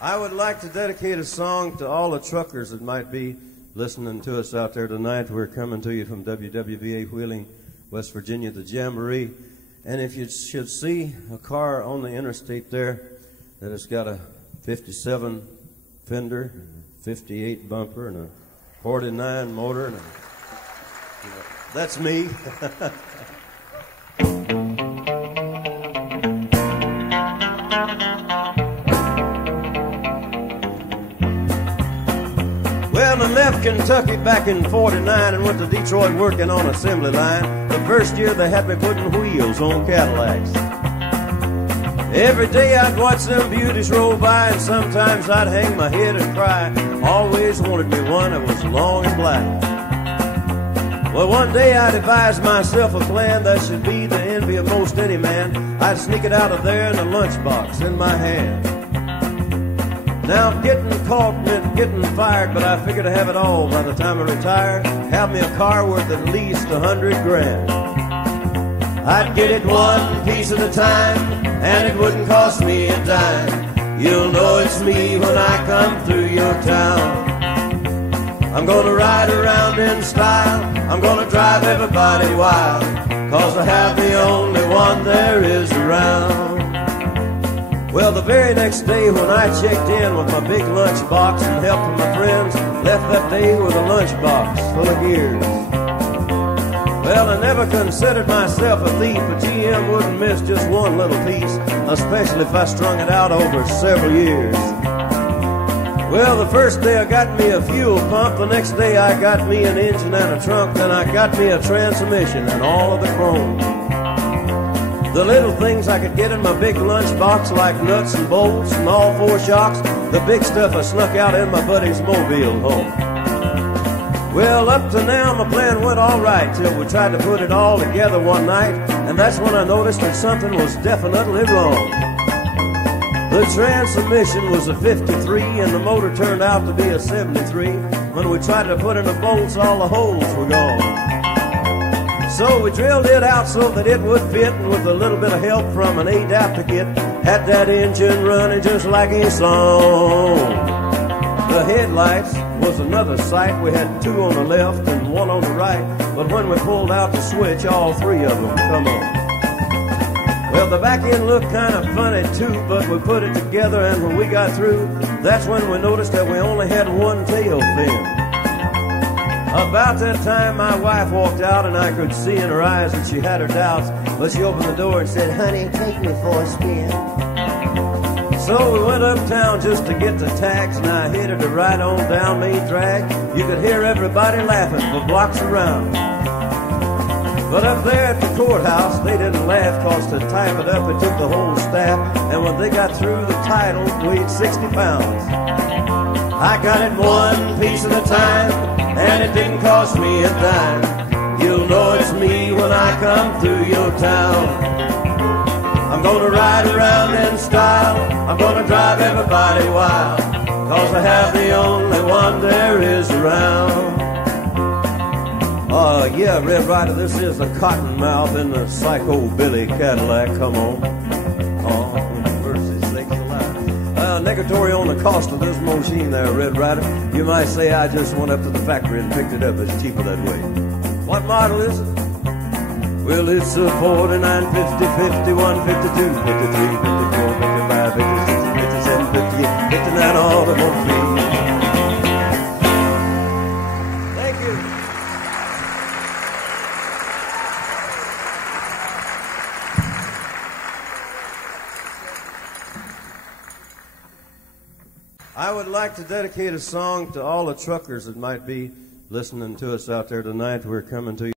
I would like to dedicate a song to all the truckers that might be listening to us out there tonight. We're coming to you from WWVA Wheeling, West Virginia, the Jamboree. And if you should see a car on the interstate there that has got a 57 fender, a 58 bumper, and a 49 motor, and that's me. Well, I left Kentucky back in '49 and went to Detroit working on assembly line. The first year they had me putting wheels on Cadillacs. Every day I'd watch them beauties roll by, and sometimes I'd hang my head and cry. Always wanted me one that was long and black. Well, one day I devised myself a plan that should be the envy of most any man. I'd sneak it out of there in a lunchbox in my hand. Now, getting caught meant getting fired, but I figured to have it all by the time I retire. Have me a car worth at least $100 grand. I'd get it one piece at a time, and it wouldn't cost me a dime. You'll know it's me when I come through your town. I'm gonna ride around in style, I'm gonna drive everybody wild, 'cause I have the only one there is around. Well, the very next day when I checked in with my big lunchbox and helped my friends, left that day with a lunchbox full of gears. Well, I never considered myself a thief, but GM wouldn't miss just one little piece, especially if I strung it out over several years. Well, the first day I got me a fuel pump, the next day I got me an engine and a trunk, then I got me a transmission and all of the chrome. The little things I could get in my big lunchbox, like nuts and bolts and all four shocks. The big stuff I snuck out in my buddy's mobile home. Well, up to now my plan went all right till we tried to put it all together one night, and that's when I noticed that something was definitely wrong. The transmission was a 53 and the motor turned out to be a 73. When we tried to put in the bolts, all the holes were gone. So we drilled it out so that it would fit, and with a little bit of help from an adapter kit, had that engine running just like a song. The headlights was another sight. We had two on the left and one on the right, but when we pulled out the switch, all three of them come on. Well, the back end looked kind of funny too, but we put it together, and when we got through, that's when we noticed that we only had one tail fin. About that time, my wife walked out, and I could see in her eyes that she had her doubts, but she opened the door and said, "Honey, take me for a spin." So we went uptown just to get the tax, and I headed to right on down Main Drag. You could hear everybody laughing for blocks around. But up there at the courthouse, they didn't laugh, 'cause to type it up, it took the whole staff, and when they got through, the title weighed 60 pounds. I got it one piece at a time, and it didn't cost me a dime. You'll know it's me when I come through your town. I'm gonna ride around in style, I'm gonna drive everybody wild, 'cause I have the only one there is around. Yeah, Red Rider, this is the Cottonmouth in the Psycho Billy Cadillac, come on. Oh, mercy sakes alive. Negatory on the cost of this machine there, Red Rider. You might say I just went up to the factory and picked it up. It's cheaper that way. What model is it? Well, it's a 49, 50, 51, 52, 53, 54, 55, 56, 57, 58, 59, all of them free. Thank you. I would like to dedicate a song to all the truckers that might be listening to us out there tonight. We're coming to you